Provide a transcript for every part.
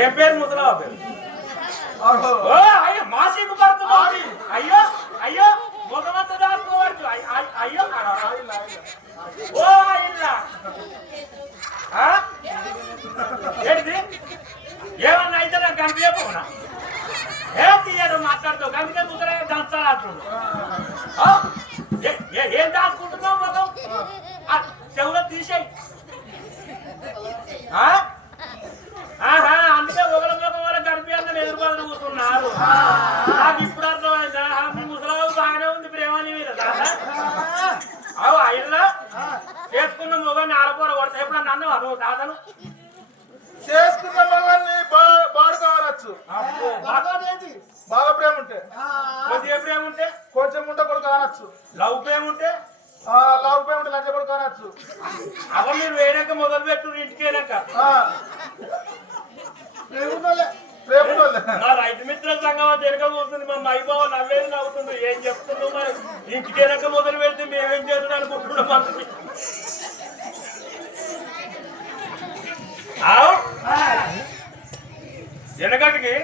ఏం పేరు ముసలా పేరు? అయ్యో మాసికు పడుతుంది. అయ్యో అయ్యో ముఖమంత దాచుకోవచ్చు. అయ్యో ఓ ఇల్లా ఏంటిది? ఏమన్నా అయితే నాకు కనిపించకపోనా? ఏం తీయడం మాట్లాడుతావు? కనిపితే ముసలే దంచాలంటుండు. ఏం దాచుకుంటున్నావు మొత్తం? చెవులో తీసేయి. అందుకే ఒకరి ముఖం వాళ్ళ కనిపించాలని ఎదురుబాటు కూర్చున్నారు. నాకు ఇప్పుడు అర్థమైందా? మీ ముసలావు బాగానే ఉంది ప్రేమని మీద అవు అయిల్లా చేసుకున్న మొగాన్ని ఆడపోర కొడతా. ఎప్పుడన్నా అన్నావు నువ్వు దాదను? చేసుకున్న మొగాన్ని బాడు కావచ్చు. బాగా ప్రేమ ఉంటే, కొద్దిగా ప్రేమ ఉంటే, కొంచెం ఉంటే కూడా కావచ్చు. లవ్ ప్రేమ ఉంటే, లవ్ ప్రేమ ఉంటే లంచ కూడా కావచ్చు. అవ మీరు వేయడాక మొదలు పెట్టు ఇంటికి వెళ్ళాక. నా రైతు మిత్ర సంఘం వెనక కూర్చుంది. మా మైబావ నవ్వేది నవ్వుతుంది. ఏం చెప్తున్నావు? మరి ఇంటికి వెనక మొదలు పెడితే మేమేం చేస్తున్నాం అనుకుంటున్నాం. మనకి వెనకటికి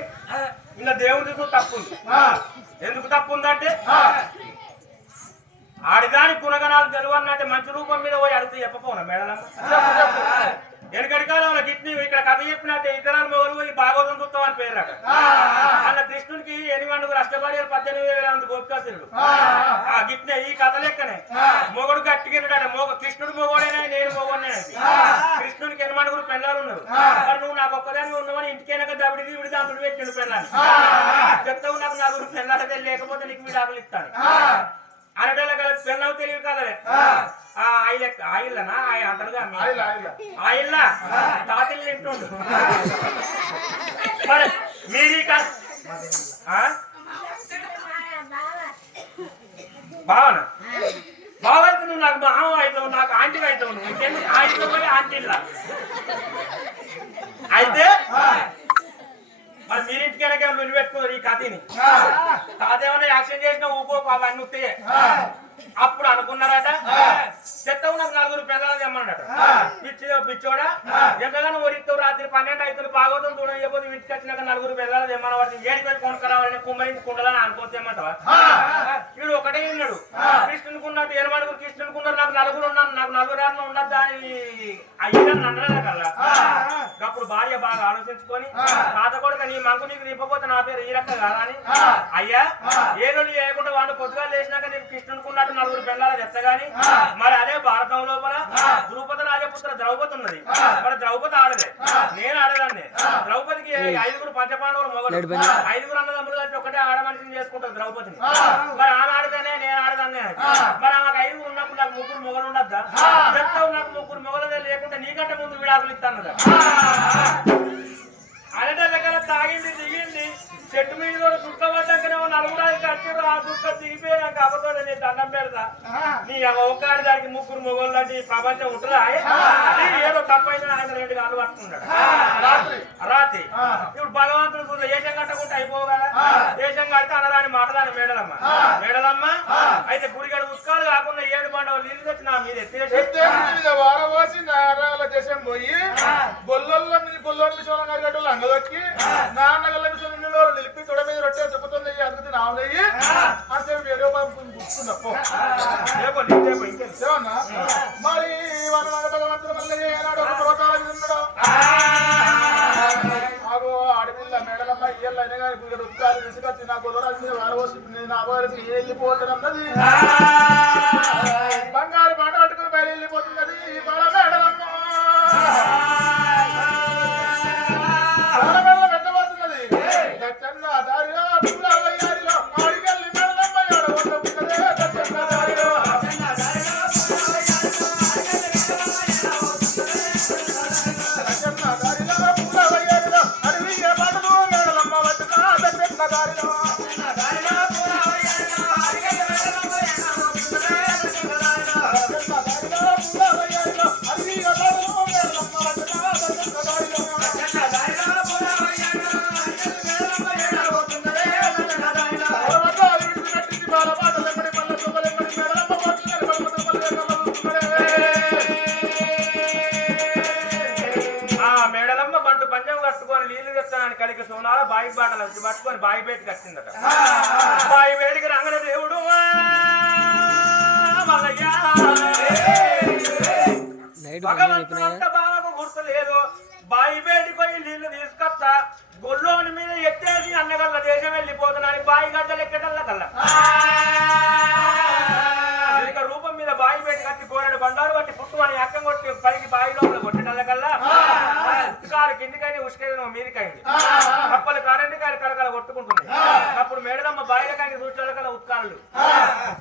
ఇలా దేవుడి తప్పు ఉంది. ఎందుకు తప్పు ఉందంటే ఆడిదాని గుణగణాలు తెలియన్నట్టే మంచి రూపం మీద పోయి అడిగితే చెప్పపోనా మేడలమ్మ? వెనకటి కాలంలో గిట్ని ఇక్కడ కథ చెప్పినట్టే ఇతరాలు మొగలు పోయి భాగవతం చూస్తాం అని పేరు అక్కడ. అలా కృష్ణుడికి 8 అష్టభార్యలు 18,000 గోపికాసురుడు. గిట్నే ఈ కథ లెక్కనే మొగడు గట్టిగిన్నాడు. కృష్ణుడు మొగోడేనా, నేను మొగోడనే. కృష్ణుడికి 8 పెళ్ళాలు ఉన్నారు. మరి నువ్వు నాకు ఒక్కదాన్ని ఉన్నావని ఇంటికైనా దబిడి విడి దాంతుడు పెట్టిండు పెళ్ళాన్ని. చెప్తావు నాకు 4 పెళ్ళాలు లేకపోతే నీకు విడాకులు ఇస్తాను అనటోళ్ళ పెళ్ళవు తెలివి కదలే. ఆయిల్లనా అంటారుగా ఆయిల్లా తాతిల్లు తింటుండు. మరి మీరు బావనా? బావ అయితే నువ్వు నాకు మామ అవుతావు, నాకు ఆంటీగా అవుతావు. నువ్వు ఇంకెందుకు ఆంటీలో పోయి ఆంటీల్లా అయితే మరి మీరింటికైనా నువ్వు పెట్టుకోరు ఈ కథని. తాతేమన్నా యాక్షన్ చేసినా ఊపో అవన్నీ వస్తాయి. అప్పుడు అనుకున్నారట చెత్తవు నాకు 4 పిల్లలు తెమ్మన్నాడట. పిచ్చోడా ఎంతగానో ఒరిస్తావు. రాత్రి 12 అవుతుంది భాగవతం చూడకపోతే ఇంటికి వచ్చినాక 4 పిల్లలు తెమ్మన్న వాడిని ఏడు పేరు కొనుక్కరావాలని కుమ్మరించి కుండలని అనుకోతేమంటావా? వీడు ఒకటే ఉన్నాడు. కృష్ణునికి ఉన్నట్టు 8 కృష్ణునికి ఉన్నారు. నాకు 4 ఉన్నాను. నాకు 4 ఉండద్దా అని అయ్యగారిని అన్నదా కల్లా. అప్పుడు భార్య బాగా ఆలోచించుకొని తాత కూడా నీ మంకు నీకు నింపపోతే నా పేరు ఈ రక్క కాదా అని. అయ్యా ఏదో లేకుండా వాడు పొద్దుగా లేచినాక నీకు కృష్ణునికి ఉన్నట్టు 4 పిల్లలు తెచ్చగాని మరి అదే భారతం లోపల ద్రౌపది రాజపుత్ర ద్రౌపది ఉన్నది. మరి ద్రౌపది ఆడదే, నేను ఆడదాన్ని. ద్రౌపదికి 5 పంచపాండవులు మొగలు, 5 అన్నదమ్ములు కలిసి ఒకటే ఆడ మనిషిని చేసుకుంటారు ద్రౌపదిని. మరి ఆమె ఆడదానే, నేను ఆడదాన్ని. మరి ఆమెకు 5 ఉన్నప్పుడు నాకు 3 మొగలు ఉండద్దా? చెప్తావు నాకు 3 మొగలదే లేకుంటే నీకంటే ముందు విడాకులు ఇస్తాను. అరట దగ్గర తాగింది దిగింది. చెట్టు మీద కూడా దుఃఖ పడ్డాకనే 4 కట్టారు. ఆ దుఃఖ దిగిపోయాక అబద్ధం నేను దండం పెడతా. నీ ఒక్కడి దానికి 3 మొగోళ్ళు అంటే ఈ ప్రపంచం ఉంటుందా? ఏదో తప్పైనా ఆయన 2 కాళ్ళు పట్టుకున్నాడు రాత్రి. ఇప్పుడు భగవంతుడు చూద్దా ఏషం కట్టకుండా అయిపోవు కదా. ఏషం కడితే అనరాని మాటదాని మేడలమ్మ. మేడలమ్మ అయితే గుడిగడ ఉత్కాలు కాకుండా 7 బండలు నీళ్ళు తెచ్చి నా మీద వారవాసి నారాల దేశం పోయి గొల్లొల్ల మిషోల గడ్డలు అంగదొక్కి నాన్నగల్ల మిషన్ నిలిపి తొడ మీద రొట్టె చెప్పుతుంది. అందుకు నావులయ్యి అంటే వేరే కూర్చున్నా మరి భగవంతుడు మళ్ళీ ఏనాడు ఒక పర్వతాల ఉన్నాడు. ఆగో ఆడపిల్ల మేడలమ్మ ఇయ్యలు అయినా కానీ గుడి ఉత్కాలు తీసుకొచ్చి నా గొల్లరాజు మీద వారవోసి నేను అమ్మగారికి వెళ్ళిపోతున్నది. బంగారు మాట పట్టుకుని బయలు వెళ్ళిపోతున్నది. బాల మేడలమ్మ పెట్టబోతున్నది. దచ్చన్న దారిలో పూలవయ్యారిలో ఆడికెళ్ళి మేడలమ్మ ఏడబోతున్నదే. దచ్చన్న దారిలో పూలవయ్యారిలో అడవి ఏ పాటలు మేడలమ్మ పట్టున దచ్చన్న దారిలో పట్టుకొని నీళ్లు తెస్తానని కలిగి సోనాల బాయి బాటలు వచ్చి పట్టుకొని బాయి బయటకు వచ్చిందట. బాయి బయటికి రంగన దేవుడు భగవంతుడంత బావకు గుర్తులేదు. బాయి బయటికి పోయి నీళ్లు తీసుకొస్తా గొల్లోని మీద ఎత్తేసి అన్నగల్ల దేశం వెళ్ళిపోతున్నాను బాయి గడ్డలు ఎక్కడల్లా కల్లా రూపం మీద బాయి బయటకు వచ్చి కోరడు బండారు బట్టి పుట్టు అని అక్కం కొట్టి పైకి బాయి లోపల కొట్టడల్ల కల్లా ఉసుకాలు కిందికైనా ఉసుకైనా మీదికైంది. కప్పలు కరెంటుకాయలు కలకల కొట్టుకుంటుంది. అప్పుడు మేడలమ్మ బాయిల కానీ చూసిన కల్లా ఉత్కాలు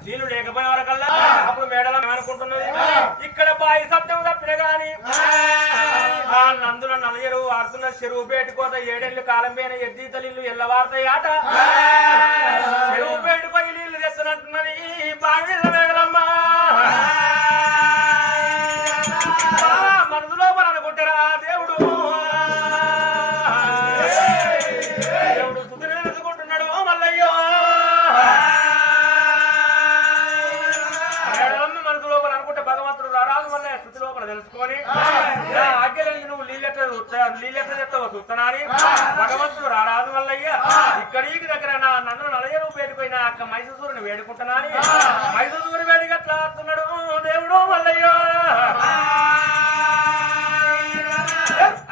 నీళ్లు లేకపోయిన వరకల్లా అప్పుడు మేడలమ్మ ఏమనుకుంటున్నది ఇక్కడ బాయి సత్యం తప్పిన గాని ఆ నందుల నలయరు ఆడుతున్న చెరువు పేటుకోత ఏడేళ్లు కాలం పైన ఎద్ది తల్లిళ్ళు ఎల్లవారుతాయి ఆట చెరువు పేటుపోయి నీళ్లు తెస్తున్నట్టున్నది బావి మేడలమ్మ మనసులో అనుకుంటారా దేవుడు దేవుడు సుధీర ఎదుర్కొంటున్నాడు మల్లయ్యో మేడలమ్మ మనసు లోపల అనుకుంటే భగవంతుడు రారాజు మల్లయ్య స్థుతి లోపల తెలుసుకొని ఆజ్ఞలేదు నువ్వు నీళ్ళెట్ట తెస్తావు చూస్తున్నాని భగవంతుడు రారాజు మల్లయ్య ఇక్కడికి దగ్గర నా నందులు నలయ్య నువ్వు వేడుకోయిన అక్క మైసూరుని వేడుకుంటున్నాని మైసూరు వేడికి అట్లా ఆడుతున్నాడు దేవుడు మల్లయ్య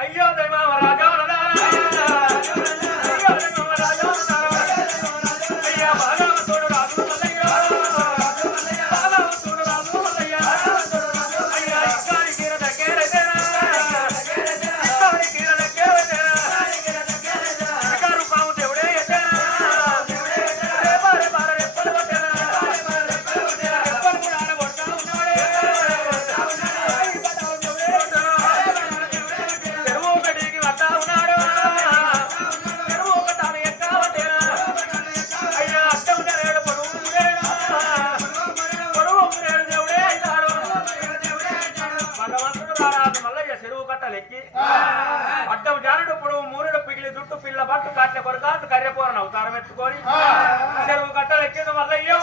అయ్యో దైవ రాజా అడ్డం జానుడు పొడవు మూరుడు పిగిలి జుట్టు పిల్ల బట్టు కాట్ల కొరకాటు కర్రెపోరను అవతారం ఎత్తుకొని చెరువు కట్టలు ఎక్కిన మల్లయ్యో